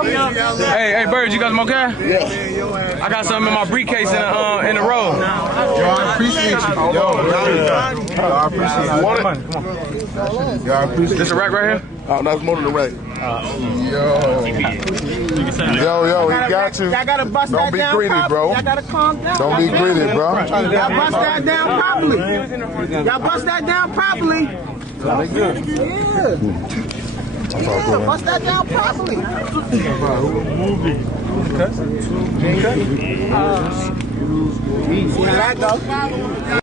Hey, Bird, you got some more cash? Yeah. I got something in my briefcase in the road. Yo, I appreciate you. Yo, I appreciate you. Want it? Come on. Yo, I appreciate This a rack right here? Oh, that's more than a rack. Yo, he got you. Y'all gotta bust Don't that be down greedy, properly. bro. Y'all gotta calm down. Don't be greedy, bro. Y'all bust that down properly. Y'all bust that down properly. Yeah. Yeah, bust that down properly. See how that go?